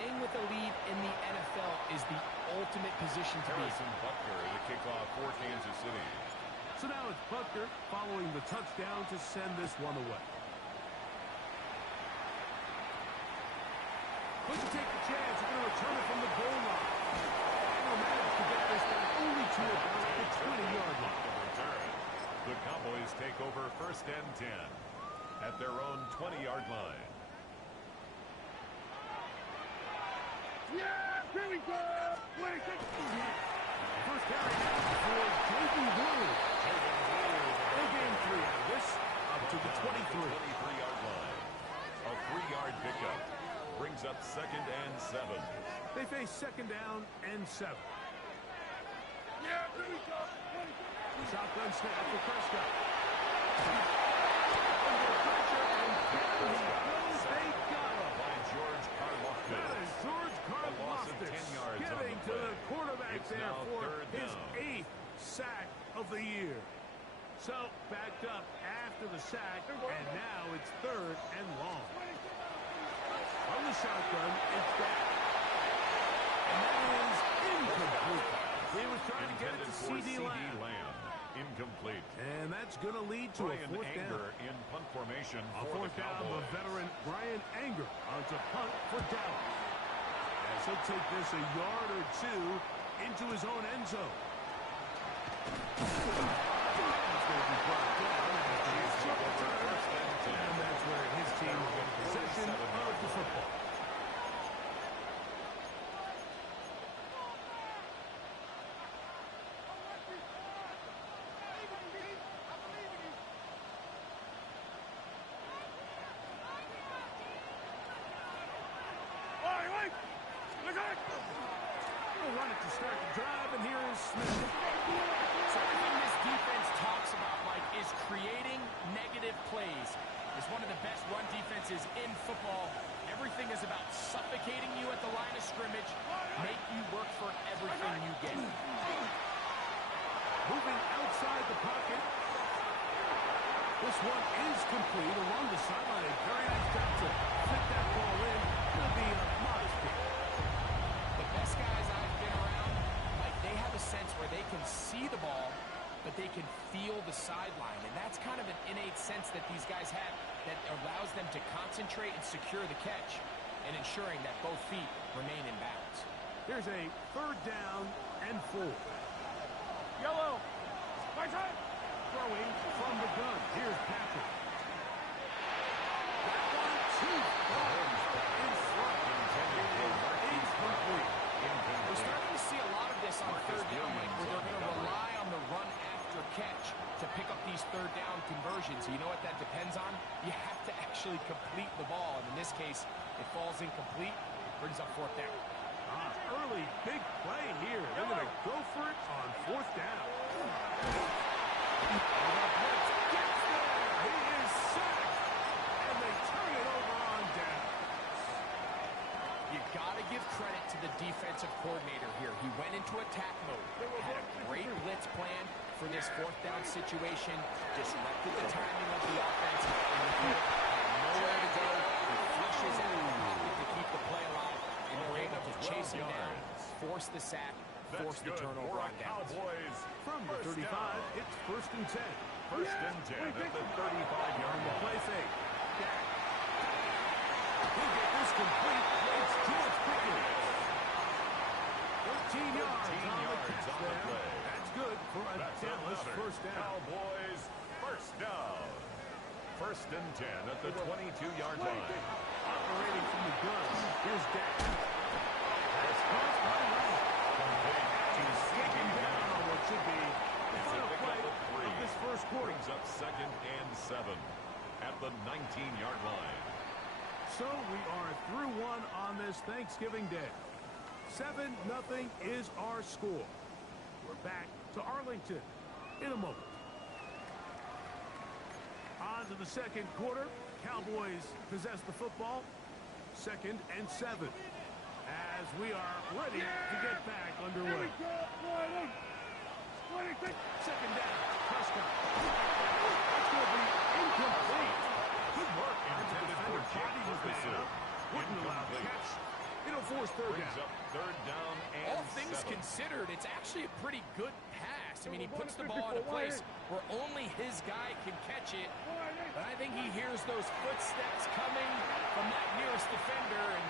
playing with a lead in the NFL is the ultimate position to be. Harrison Butker to kick off for Kansas City. So now it's Butker following the touchdown to send this one away. Looking to take the chance. They're going to return it from the goal line. And will manage to get this one only to about the 20-yard line. The Cowboys take over 1st and 10 at their own 20-yard line. Yeah, here we go. 26. First carry now for Jaden Blue. They gain 3 out of this, up to the 23. 23-yard line. A 3-yard pickup brings up 2nd and 7. They face 2nd down and 7. Yeah, here we go. Shotgun snap for Prescott. Under pressure, and down he goes. They got him. By George Karlaftis. That is George Karlaftis getting to the quarterback there for his 8th sack of the year. So backed up after the sack, and now it's 3rd and long. From the shotgun, it's back. And that is incomplete. He was trying to get it to C.D. Lamb. Incomplete. And that's going to lead to Brian a 4th down. in punt formation A for 4th the down, Cowboys. the veteran Brian Anger onto punt for Dallas. As he'll take this a yard or 2 into his own end zone. It's going to be brought down after his short return. And that's where his team will get possession of the football. They'll run it to start the drive, and here is Smith. So everything this defense talks about, Mike, is creating negative plays. It's one of the best run defenses in football. Everything is about suffocating you at the line of scrimmage, make you work for everything you get. Moving outside the pocket. This one is complete along the sideline. A very nice job to fit that ball in. It'll be a modest pick. The best guys I've been around, like, they have a sense where they can see the ball, but they can feel the sideline. And that's kind of an innate sense that these guys have that allows them to concentrate and secure the catch and ensuring that both feet remain in bounds. Here's a 3rd down and 4. Yellow. My time. Throwing from the gun. Here's Patrick. That one, 2 balls in front. Incomplete. We're starting to see a lot of this on 3rd down, Mike, where they're going to rely on the run after catch to pick up these 3rd down conversions. So you know what that depends on? You have to actually complete the ball. And in this case, it falls incomplete, brings up 4th down. Early big play here. They're going to go for it on 4th down. Gets there. He is sacked. And they turn it over on down. You got to give credit to the defensive coordinator here. He went into attack mode, had a great blitz plan for this 4th down situation, disrupted the timing of the offense, and the field had nowhere to go. He flushes out of the pocket to keep the play alive, and they're able to chase him down, force the sack, force the turnover on downs. From the 35, it's 1st and 10. 1st and 10 at the 35-yard The line. play fake. Dak. He'll get this complete. It's George Pickens. 13 yards on the play. That's good for a Dallas 1st down. Cowboys 1st down. 1st and 10 at the 22-yard line. Operating from the gun. Here's Dak. That's caught by Wright. He's taken down on what should be the final play of this 1st quarter. Brings up 2nd and 7 at the 19-yard line. So we are through 1 on this Thanksgiving Day. 7-0 is our score. We're back to Arlington in a moment. On to the 2nd quarter. Cowboys possess the football. 2nd and 7. As we are ready to get back underway. 2nd down. Prescott. That's going to be incomplete. Good work. Intended for Jake Body was Ferguson. there. Wouldn't allow the catch. It'll force force third brings down. up third down and All things 7. considered, it's actually a pretty good pass. I mean, he puts the ball in a place where only his guy can catch it. But I think he hears those footsteps coming from that nearest defender, and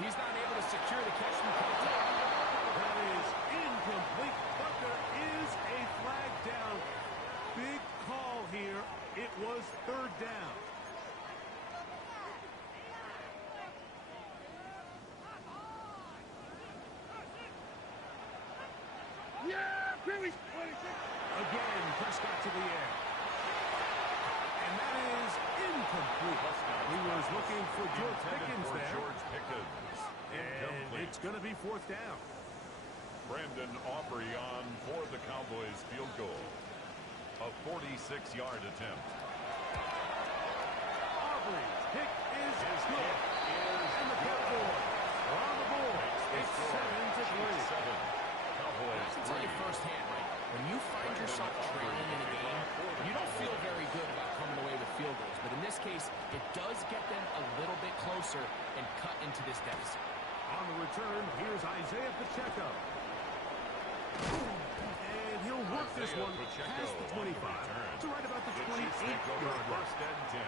he's not able to secure the catch from contact. That is incomplete, but there is a flag down. Big call here. It was third down. Yeah, Billy. Again, Prescott to the air. And that is incomplete. He was looking for George Pickens there. George Pickens. And it's going to be fourth down. Brandon Aubrey on for the Cowboys field goal. A 46-yard attempt. Aubrey, pick is good. And the Cowboys are on the board. It's 7-3. Cowboys I can tell you firsthand, right? When you find yourself trailing in a game, you don't feel very good about coming away with field goals. But in this case, it does get them a little bit closer and cut into this deficit. On the return, here's Isaiah Pacheco. And he'll work this one past the 25 to right about the 28-yard line. First and 10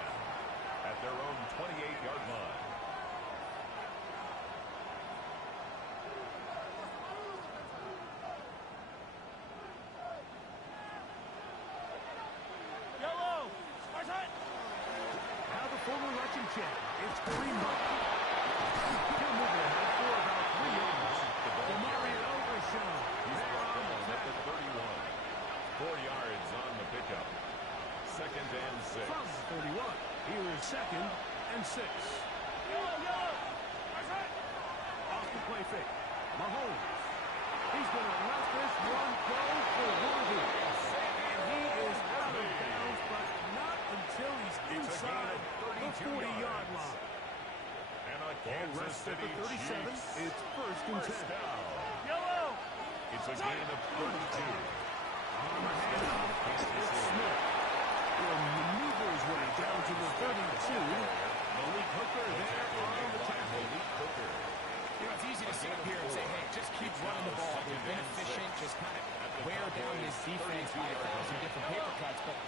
at their own 28-yard line. Yellow. Now the former Russian champ. It's Kareem Hunt. He'll move it ahead for about 3 yards. Demario Overshown. He's brought down at the 31. 4 yards on the pickup. Second and 6. From the 31. Here is second and 6. Yellow. Off the play fake. Mahomes. He's going to let this one go for Worthy. And he is out of bounds, but not until he's inside the 40-yard line. And a Ball Kansas rests at City the 37. Chiefs It's first and 10. first down. Yellow. It's a gain of 32. On the handoff, it's Smith. Will maneuver his way down to the 32. Malik Hooker there on the tackle. You know, it's easy to sit up here and say, hey, just keep running the ball. They've been efficient, just kind of wear down this defense by 1,000 different paper cuts. But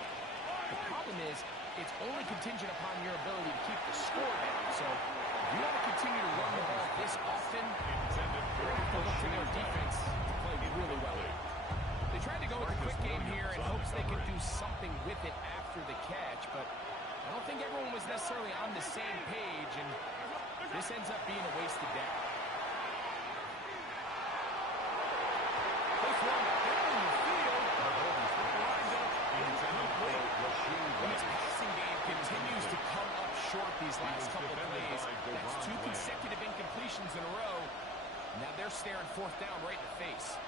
the problem is, it's only contingent upon your ability to keep the score down. So if you want to continue to run the ball this often, you're going to have to look to their defense to play really well. They tried to go with a quick game here in hopes they could do something with it after the catch, but I don't think everyone was necessarily on the same page, and this ends up being a wasted down. This one down the field, lined up incomplete. And this passing game continues to come up short these last couple plays. That's 2 consecutive incompletions in a row. Now they're staring fourth down right in the face.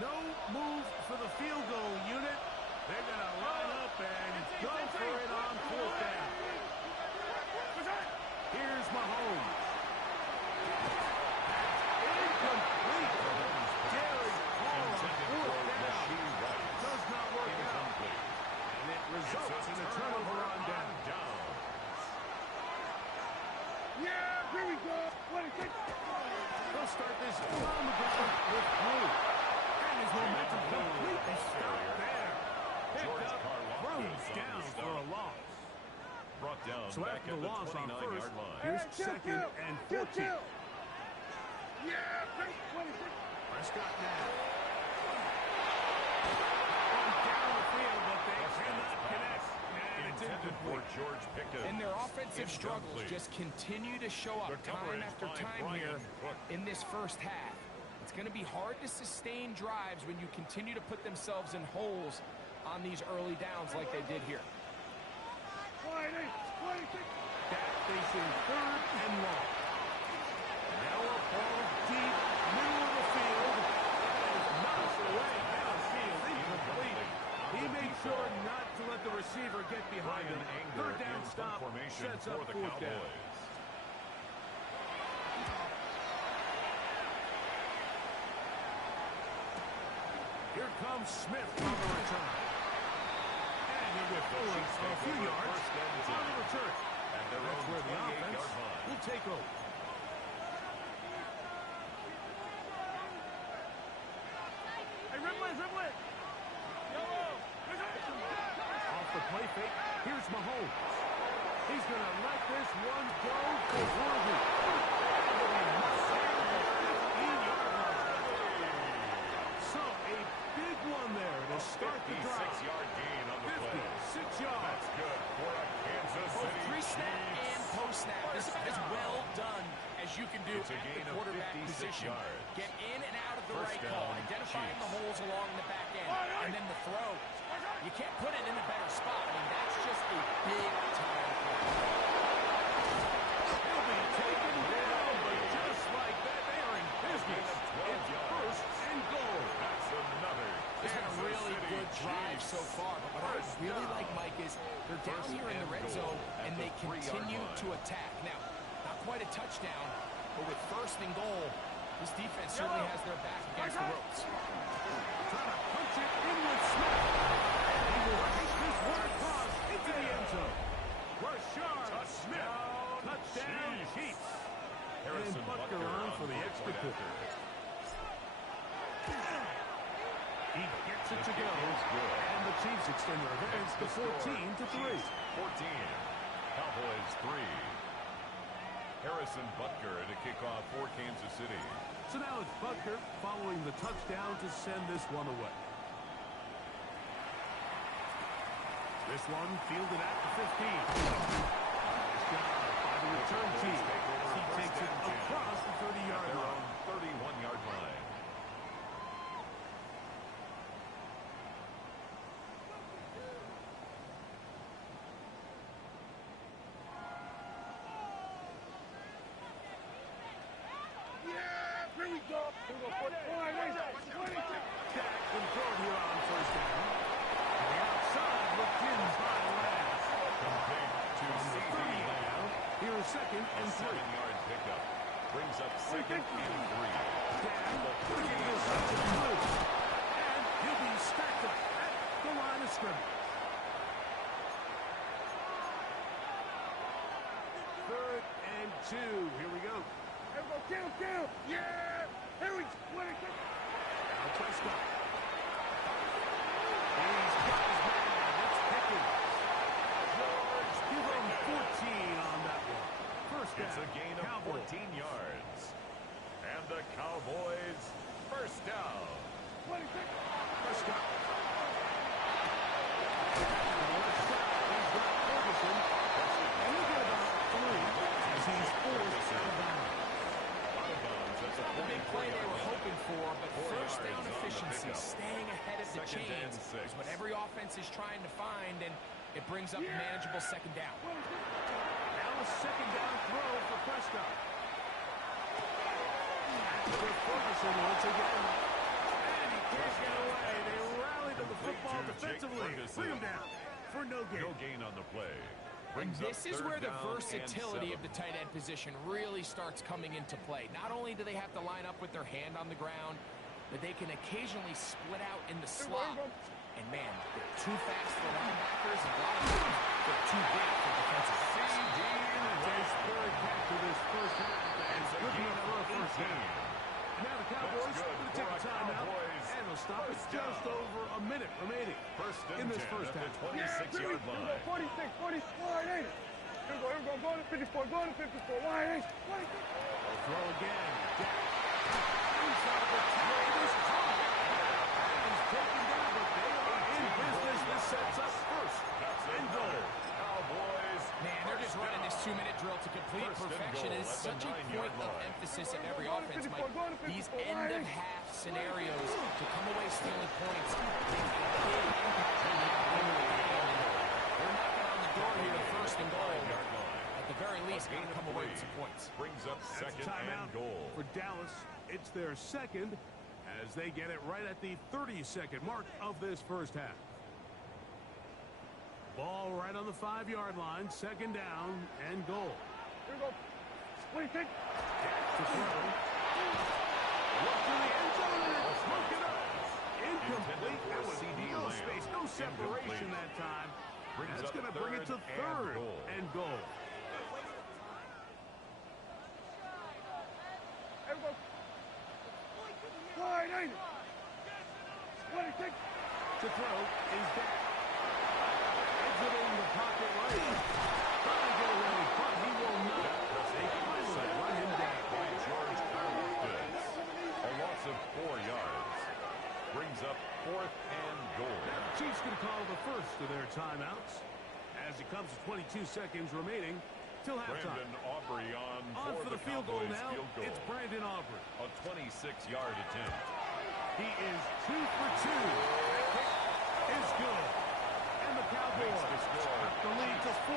No move for the field goal unit. They're going to line up and go for it on fourth down. Here's Mahomes. Incomplete. Derek Carr on fourth down. Does not work out. And it results in a turnover on down. Yeah, here we go. 26. They'll start this on the ground with Blue. And his momentum completely stopped there. Picked up, throws down for a loss. Brought down So back after at the the loss on 29-yard first, line. here's second and 14. Yeah, 26. Prescott now. One down the field, but they cannot connect. And it's Intended for incomplete. George Pickens. And their offensive struggles Incomplete. just continue to show up The time coverage after by time Brian here Cook. in this first half. It's going to be hard to sustain drives when you continue to put themselves in holes on these early downs like they did here. 26. That facing third and long. Now a ball deep, middle of the field. That is knocked away downfield, incomplete. He made sure not to let the receiver get behind him. Brian Anger Third down in stop formation sets for up the fourth down. Cowboys. Here comes Smith on the return. And he'll get forward a few yards on the return. play fake. Here's Mahomes. He's going to let this one go for Worthy. So, a big one there to start the drive. 56-yard gain on the play. 56 yards. That's good for a Kansas Both City pre-snap Chiefs. and post-snap. This is about as well done as you can do It's a at gain the of quarterback 56 position. yards. Get in and out of the First right call, down, identifying the Chiefs. holes along the back end, and then the throw. You can't put it in a better spot. I mean, that's just a big-time play. He'll be taken down, but just like that, they are in business. It's first and goal. That's another It's been a Kansas really City good drive Chiefs. so far, but what I really like, Mike, is they're down First here in the and red goal zone, at and the they 3-yard continue line. to attack. Now, not quite a touchdown, but with first and goal, this defense certainly has their back against the ropes. Trying to punch it in with Smith. And he will take this one across into the end zone. Rashard Smith. Touchdown, Chiefs. Harrison And Butker on for the extra point. He gets it to go. And the Chiefs extend their advantage to 14-3. 14. Cowboys 3. Harrison Butker to kick off for Kansas City. So now it's Butker following the touchdown to send this one away. This one fielded at the 15. Nice job by the return team. He takes it across the 30-yard Their line. own 31-yard line. Yeah, here we go. Here we go. 26. Dak controlled here on first down. And the outside looked in by Lance. Complete to On the 30 CD. now, here is second and 3. 7-yard pickup. Brings up second and 3. Dak bringing this up to the move. And he'll be stacked up at the line of scrimmage. Third and 2. Here we go. Here we go. Count. Yeah. Here we go. 26. Now Prescott. He's got his man. It's Pickens. George, give him 14 on that one. First down. It's a gain of Cowboys. 14 yards. And the Cowboys first down. 26. Prescott. On the left side, he's got Ferguson. And he'll get about 3 as he's forced out of bounds. Out of bounds. That's a The big play they were 44-yard hoping for, but 4 first down yards on the efficiency, pickup. staying ahead of the Second and chains, 6. is what every offense is trying to find, and it brings up manageable second down. Now a second down throw for Prescott. For Ferguson once again. And he can't get away. They rally to the football to Jake defensively. Ferguson. Bring him down for no gain. No gain on the play. And Brings up this is third where the down and versatility of 7. the tight end position really starts coming into play. Not only do they have to line up with their hand on the ground, but they can occasionally split out in the slot. And man, they're too fast for linebackers, and a lot of times they're too big for defensive backs. That's his third catch of this first half. And It's a looking gain for a of first 18. down. Now the Cowboys That's good going to take for a a timeout. Cowboys And they'll stop it first just down. over a minute remaining First and in this 10 first at half. the 26-yard line. 46, 44, 8. Here we go. Go to 54. Go to 54. Line 8. 26. They'll throw again. Dak. Inside the 10. This time. He's taken down, but they are in business. This sets up first and goal. Cowboys. Man, they're just running this 2-minute drill to complete First and perfection. goal It is at the such a 9-yard point of line. emphasis in every offense, Mike. These end-of-half scenarios to come away stealing points make a big impact on the outcome of the game. And they're knocking on the door here, first and goal. At the very least, got to come away with some points. Brings up That's a second timeout and goal. for Dallas. It's their second as they get it right at the 30-second mark of this first half. Ball right on the 5-yard line. Second down and goal. Here we go. 26. To throw. Look to the end zone and it's broken up. Incomplete. There was no space, no separation that time. That's going to bring it to third and goal. Here we go. Line 8. 26. To throw is Dak. Exiting Trying to get away, but he will not. They finally run him down. By George Karlaftis. A loss of 4 yards. Brings up 4th and goal. Chiefs going to call the first of their timeouts as it comes to 22 seconds remaining till halftime. Brandon Aubrey on For the field goal now, it's Brandon Aubrey. A 26-yard attempt. He is 2 for 2. That kick is good. And the Cowboys cut the lead to 4.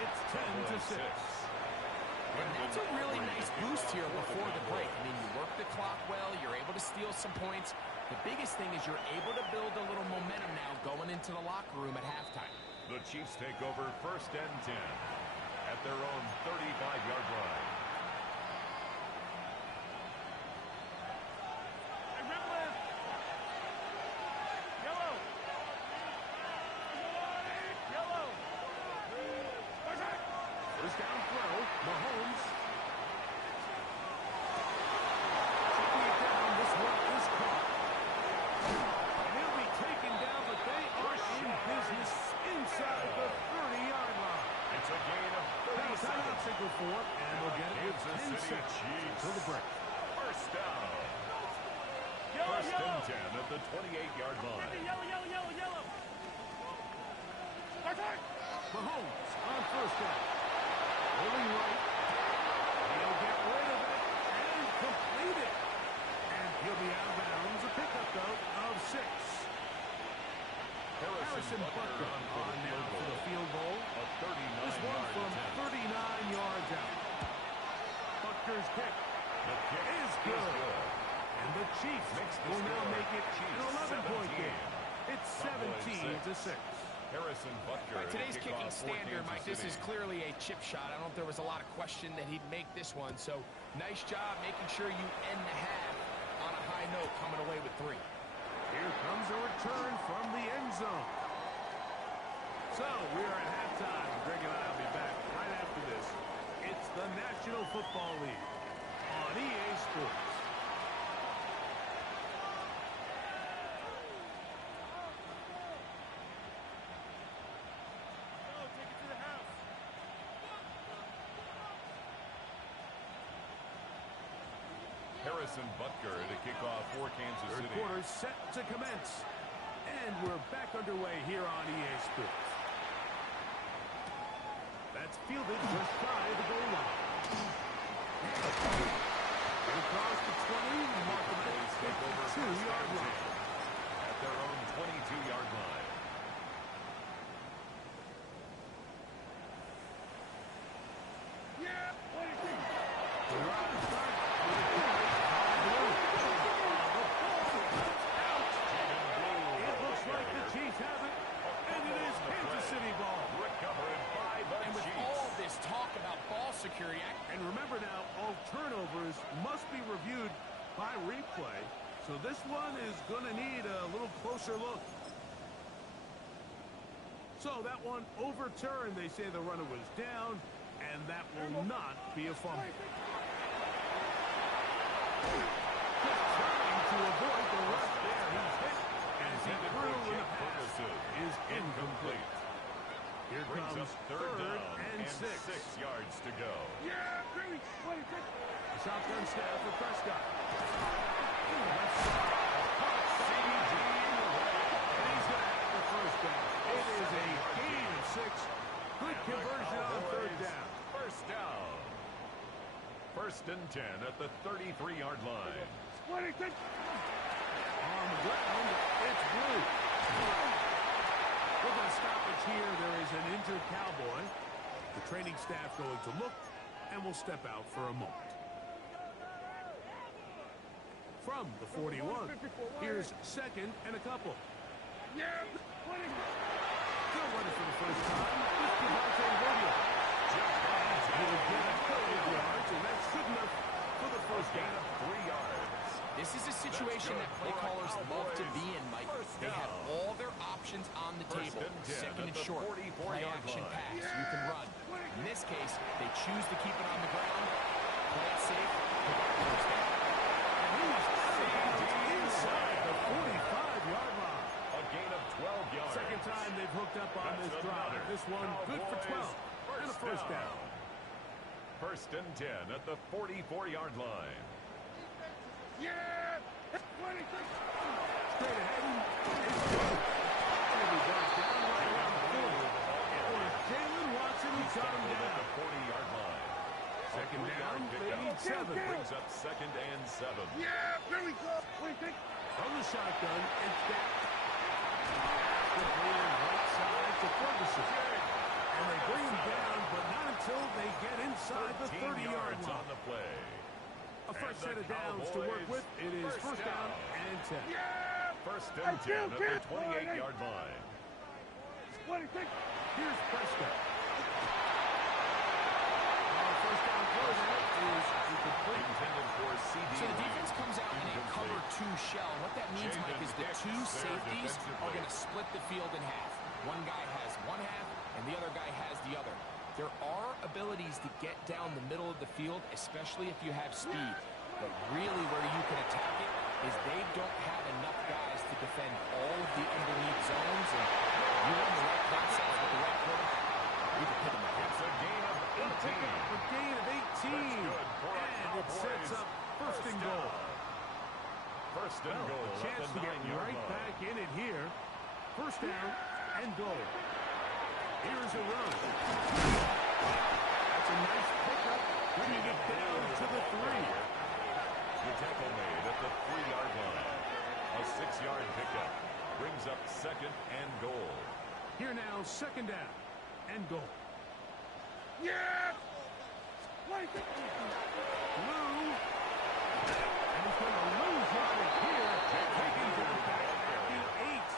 It's 10 to 6. And that's a really nice boost here before the break. I mean, you work the clock well, you're able to steal some points. The biggest thing is you're able to build a little momentum now going into the locker room at halftime. The Chiefs take over 1st and 10 at their own 35-yard line. First down throw, Mahomes. Checking it down, this one is caught. And he'll be taken down, but they are in business inside the 30-yard line. It's a gain of 30 Timeout signal for it, and we'll get it with 10 seconds until the break. First down. First and 10 at the 28-yard line. Yellow. Mahomes on first down. Rolling right. He'll get rid of it and complete it. And he'll be out of bounds. A pickup, though, of 6. Harrison Butker on now for the field goal. A This one 39-yard from attempt. 39 yards out. Butker's kick The kick is good. And the Chiefs will now make it an 11-point game. It's 17 to 6. Harrison Butker. By today's to kick kicking off for standard, Kansas Mike, this City. is clearly a chip shot. I don't know if there was a lot of question that he'd make this one. So nice job making sure you end the half on a high note, coming away with 3. Here comes a return from the end zone. So we are at halftime. Greg and I will be back right after this. It's the National Football League on EA Sports. Harrison Butker to kick off for Kansas Third City. quarter set to commence. And we're back underway here on EA Sports. That's fielded just shy of the goal line. Across the 20, mark them at the 52-yard line. At their own 22-yard line. The run start with a carry. It looks like the Chiefs have it, and it is Kansas City ball. Recovered by the And with Chiefs. all this talk about ball security, And remember now, all turnovers must be reviewed by replay, so this one is going to need a little closer look. So that one overturned. They say the runner was down, and that will not be a fumble. Just trying to avoid the rush there. He's hit as he threw, and the pass is incomplete. Here Brings comes up third down and 6. 6 yards to go. The shotgun snap for Prescott. And he's going to have the first down. It is a gain of 6. Good conversion on third down. First down. First and 10 at the 33-yard line. On the ground, it's Blue. We're going to stoppage here. There is an injured Cowboy. The training staff going to look, and will step out for a moment. From the 41, here's second and a couple. Still running for the first time. It's Devontae Williams. He will get a couple of yards, and that's good enough for the first Gain down. of 3 yards. this is a situation that play callers love to be in, Mike. They have all their options on the First table. and 10 Second at and the short, 44-yard play action line. pass. You can run. In this case, they choose to keep it on the ground, play it safe, pick up the first down. And he's saved inside the 45-yard line. A gain of 12 yards. Second time they've hooked up on this drive. This one good for 12 and a first down. First and 10 at the 44-yard line. Yeah! 26! Straight ahead. It's good. And he got down right around the 40. It was Jalen Watson who got him down. At the 40-yard line. Second down, they need 7. Brings up second and 7. Yeah! Here we go! 26! From the shotgun, it's Dak. Quickly right side to Ferguson. And they bring him down, but not until they get inside the 30-yard line. On the play. A fresh set of downs to work with. It is first down and 10. Yeah! First and 10 at the 28-yard line. 26! Here's Prescott. First down throw there is incomplete. Intended for CD. So the defense comes out in a cover 2 shell. What that means, Mike, is the 2 safeties are going to split the field in half. One guy has one half, and the other guy has the other. There are abilities to get down the middle of the field, especially if you have speed. But really where you can attack it is they don't have enough guys to defend all of the underneath zones. And you run the right concepts with the right quarterback, you can pick them up. It's a gain of 18. A gain of 18. And it sets up first and goal. First and goal. A chance to get right back in it here. First down and goal. Here's a run. That's a nice pickup. Bringing it down to the 3. The tackle made at the 3-yard line. A 6-yard pickup. Brings up second and goal. Here now, second down and goal. Yeah! 26! Blue. And he's going to lose yardage here. Taking to the back at the 8.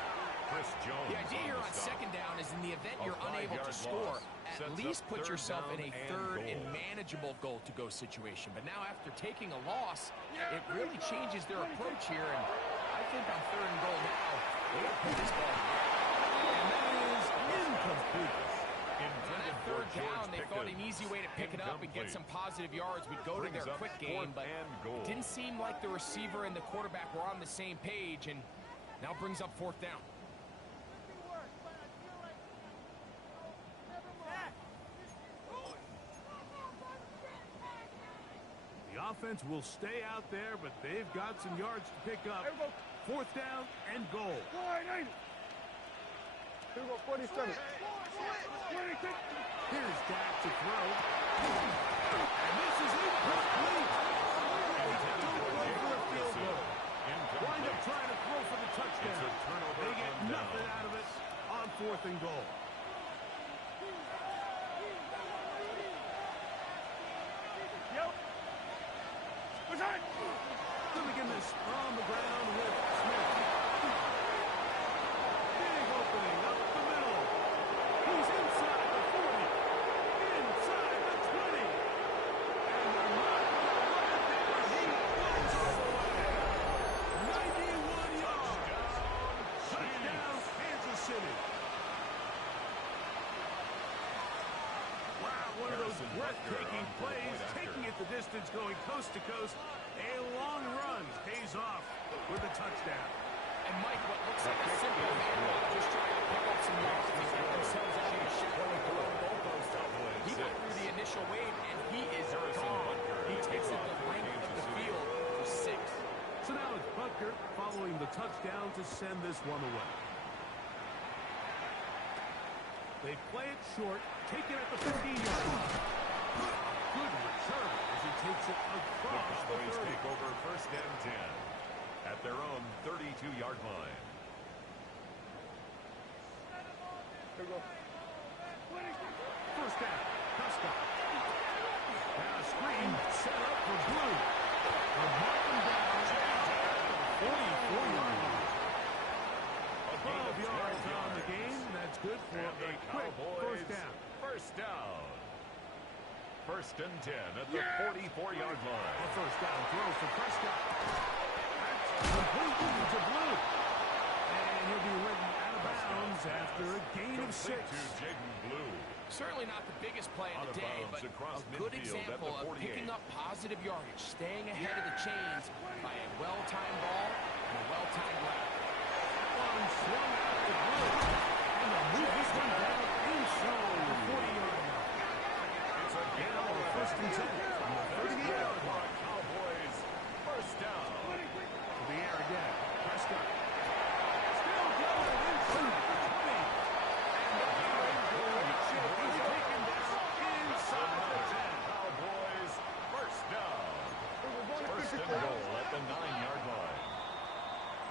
Chris Jones. The idea here on second down is in the event you're unable to score, at least put yourself in a third and manageable goal-to-go situation. But now after taking a loss, it really changes their approach here. And I think on third and goal now, they got to put this ball in the air. And that is incomplete. On that third down, they thought an easy way to pick it up and get some positive yards would go to their quick game, but it didn't seem like the receiver and the quarterback were on the same page, and now brings up fourth down. The offense will stay out there, but they've got some yards to pick up. Fourth down and goal. Here we go, 47. 26! Here's Dak to throw. And this is incomplete. Don't play for a field goal. Wind up trying to throw for the touchdown. They get nothing out of it on fourth and goal. Yep. What's that? Let me get this on the ground with Smith. Big opening up the middle. He's inside the 40. Inside the 20. And they're not going to run it down. He goes all the way. 91 yards. Touchdown, Kansas City. Wow, one of those breathtaking plays, taking it the distance, going coast to coast. A long run pays off with a touchdown. And Mike, what looks like a simple handoff, just trying to pick up some yards to get themselves out of the shadow and throw both those Cowboys. He got through the initial wave, and he is gone. He takes it the length of the field for 6. So now it's Butker following the touchdown to send this one away. They play it short, take it at the 15-yard line. Good return as he takes it across the 30. Take over first and 10 at their own 32-yard line. Here we go. First down, Prescott. Now a screen set up for Blue. A marking down at the 44-yard line. 12 yards on the game. That's good for a quick first down. First down. First and 10 at the 44-yard line. A first down throw for Prescott. That's completely to Blue. And he'll be ridden out of bounds after a gain of 6. To Jaden Blue. Certainly not the biggest play of the day, but a good example of picking up positive yardage, staying ahead of the chains by a well-timed ball and a well-timed route. one swung out the blue. And they'll move this one down inside the 40-yard line. It's a gain Now of first and 10 from the 38-yard line. Cowboys first down. To the air again. Prescott. Still going inside the 20. And the chip is taken down inside the 10. Cowboys first down. First and goal at the 9-yard line.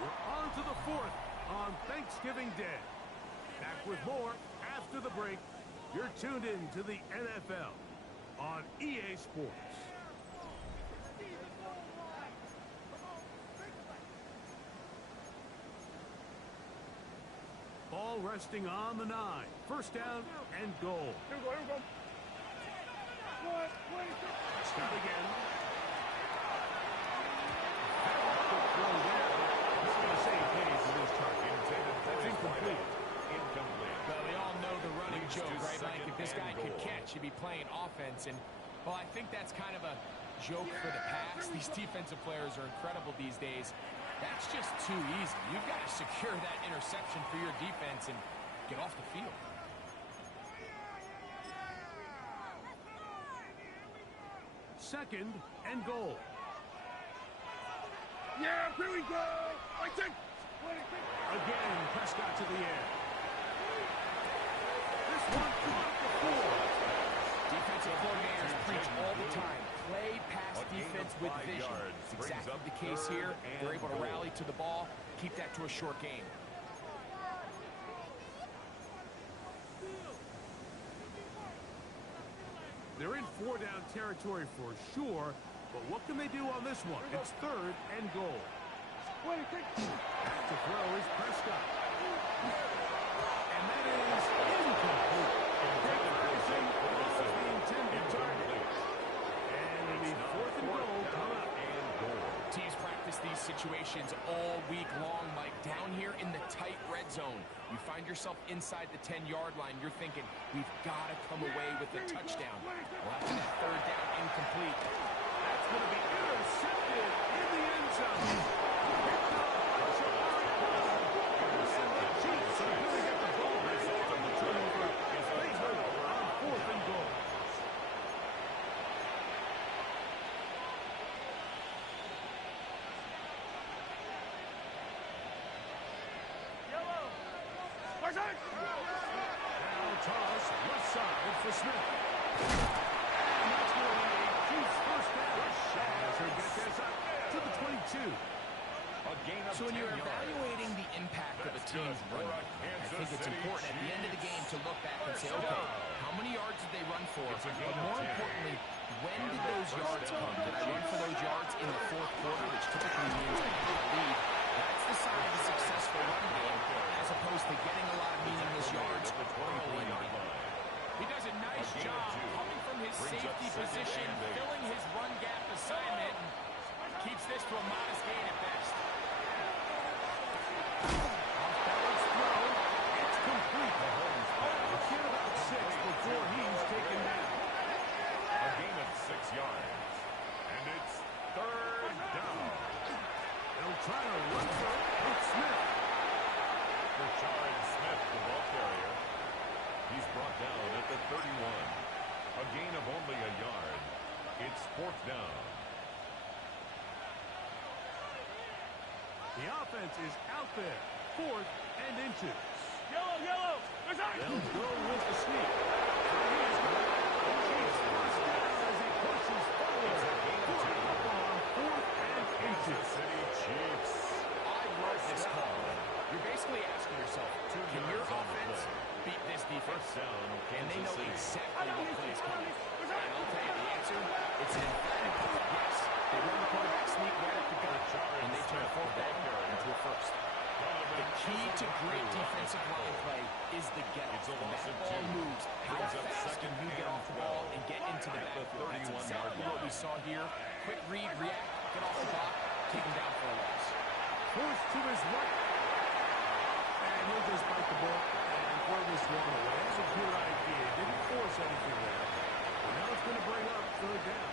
We're on to the 4th on Thanksgiving Day. Back with more after the break. You're tuned in to the NFL on EA Sports. Ball resting on the 9. First down and goal. Here we go. Scott again. That's incomplete. Well, we all know the running joke, right? Like, if this guy could catch, he'd be playing offense. And, well, I think that's kind of a joke for the past. These defensive players are incredible these days. That's just too easy. You've got to secure that interception for your defense and get off the field. Second and goal. Yeah, here we go. I take. Again, Prescott to the air. This one caught before. Defensive coordinators preach all the time. Play pass defense with vision. It's exactly the case here. They're able to rally to the ball, keep that to a short game. They're in 4-down territory for sure, but what can they do on this one? It's third and goal. Back to throw is Prescott. And that is incomplete. Great passing off of the intended target. And it'll be fourth and goal coming up. Teams practice these situations all week long, Mike. Down here in the tight red zone, you find yourself inside the 10-yard line. You're thinking, we've got to come away with a touchdown. Well, after that third down incomplete, That's going to be intercepted in the end zone. Chiefs are going to get the ball result on the turnover. They go on fourth and goal. Now toss left side for Smith. And that's going to be a Chiefs first down. As they get this up to the 22. so when you're evaluating the impact of a team's run, I think it's important at the end of the game to look back and say, okay, how many yards did they run for? But more importantly, when did those yards come? Did I run for those yards in the fourth quarter, which typically means I had a lead? That's the sign of a successful run game, as opposed to getting a lot of meaningless yards early in the game. He does a nice job coming from his safety position, filling his run gap assignment, and keeps this to a modest gain at best. Off-balance throw. It's complete. He'll get about 6 before he's taken down. A gain of 6 yards. And it's third down. They'll try to run for it with Smith. Rashard Smith, the ball carrier. He's brought down at the 31. A gain of only a yard. It's fourth down. The offense is out there. Fourth and inches. Yellow. There's that. They'll go with the sneak. He's got Chiefs first down as he pushes forward. Put up on fourth and inches. City Chiefs. I love this call. You're basically asking yourself, can your offense beat this defense? And they know exactly what play is coming. And I'll tell you the answer, it's an emphatic yes. They run the quarterback sneak right up the gut, and they turn a fourth down into a first. The key to great defensive line play is the get-up. When that ball moves, how fast can you get off the ball and get into the backfield? That's exactly what we saw here. Quick read, react, get off the block, take him down for a loss. Forced to his right. And he'll just bite the ball and throw this one away. That's a good idea. Didn't force anything there. But now it's going to bring up third down.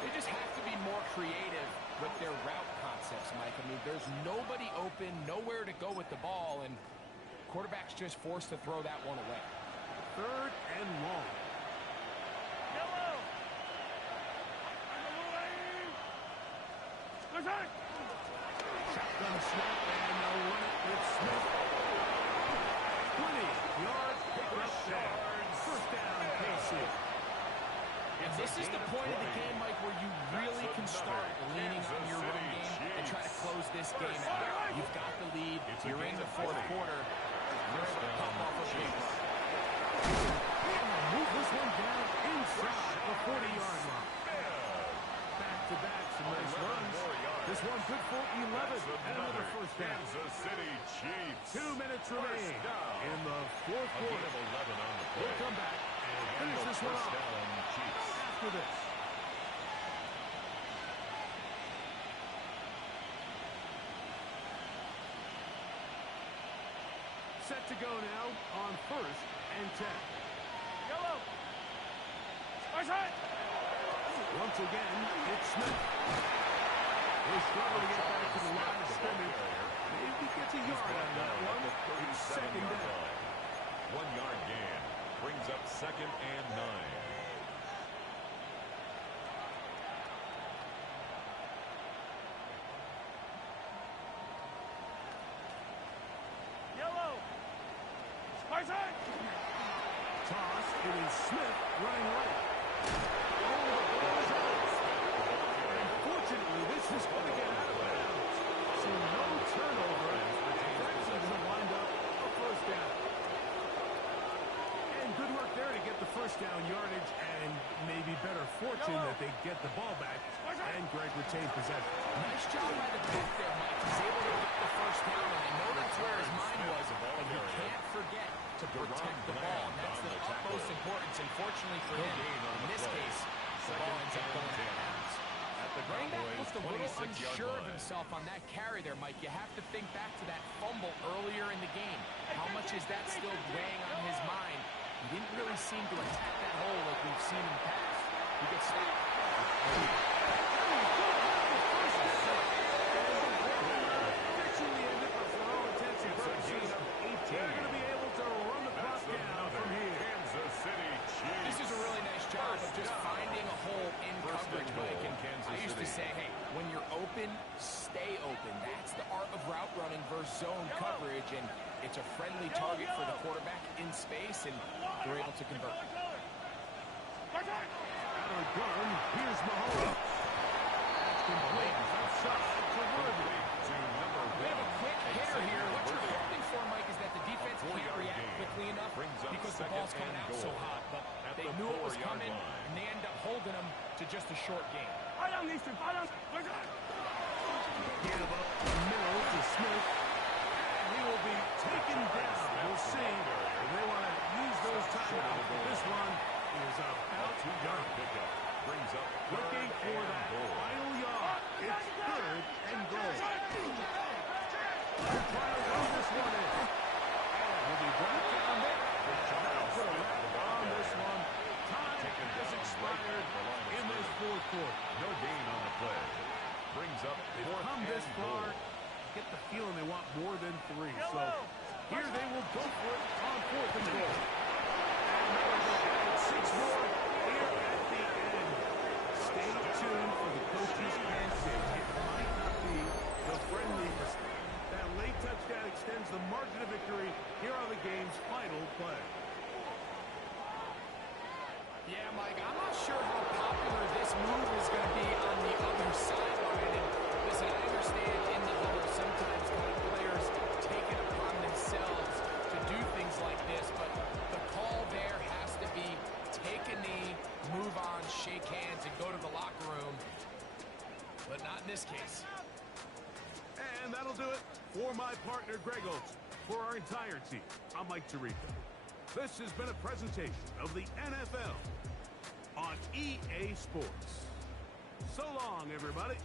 They just have to be more creative with their route concepts, Mike. I mean, there's nobody open, nowhere to go with the ball, and quarterback's just forced to throw that one away. 3rd and long. Yellow. Shotgun snap, and they'll run it with Smith. 20 yards, pick up there. 1st down, KC. And this is the point of the game, Mike, where you really can start leaning on your run game and try to close this game out. You've got the lead. You're in the 4th quarter. You're able to pop off a big run. Move this one down inside the 40-yard line. Back-to-back, some nice runs. This one good for 11 and another 1st down. Kansas City Chiefs. 2 minutes remain in the 4th quarter. 11 on the play. We'll come back and finish this one off after this. Set to go now on 1st and 10. Yellow. Once again, it's Smith. They struggle to get back to the line of scrimmage. Maybe gets a yard on that one. It's 2nd down. 1-yard gain brings up 2nd and 9. Yellow. Toss. It is Smith running right. Unfortunately, this is going to get out of bounds. So no turnover. That's going to wind up a 1st down. And good work there to get the 1st down yardage, and maybe better fortune that they get the ball back and Greg retain possession. Nice job by the back there, Mike. He's able to get the 1st down, and I know that's where his mind was, but he can't forget to protect the ball, and that's the utmost importance. Unfortunately for him, in this case, the ball ends up going out of bounds. Running back looked a little unsure of himself on that carry there, Mike. You have to think back to that fumble earlier in the game. How much is that still weighing on his mind? He didn't really seem to attack that hole like we've seen in the past. He gets stopped. Actually ended up, for all intents and purposes, they're going to be able to run the clock down from here. Kansas City Chiefs. This is a really nice job of just finding a hole in coverage, Mike. And I used to say, hey, when you're open, stay open. That's the art of route running versus zone coverage, and it's a friendly target for the quarterback in space, and they're able to convert. Out of gun, here's Mahomes. That's complete. Outside to Worthy. We have a quick hitter here. What you're hoping for, Mike, is that the defense can't react quickly enough because the ball's coming out so hot. But they knew it was coming, and they end up holding them to just a short game. Give up the middle to Smith. And he will be taken down. We'll see if they want to use those timeouts. This one is about to done. Brings up Looking for that final yard. It's 3rd and goal. They're trying to run this one in. And he'll be brought down there. That'll put a wrap on this one. Time has expired in this 4th quarter. No gain on the play. Brings up They've 4th come this and far. goal. Get the feeling they want more than 3. So here they will go for it on 4th and goal. And they'll add 6 more here at the end. Stay tuned for the coach's handshake. It might not be the friendliest. That late touchdown extends the margin of victory here on the game's final play. Yeah, Mike, I'm not sure how popular this move is going to be on the other sideline. And listen, I understand in the huddle sometimes players take it upon themselves to do things like this, but the call there has to be take a knee, move on, shake hands, and go to the locker room. But not in this case. And that'll do it for my partner, Greg Oates. For our entire team, I'm Mike Tirico. This has been a presentation of the NFL on EA Sports. So long, everybody.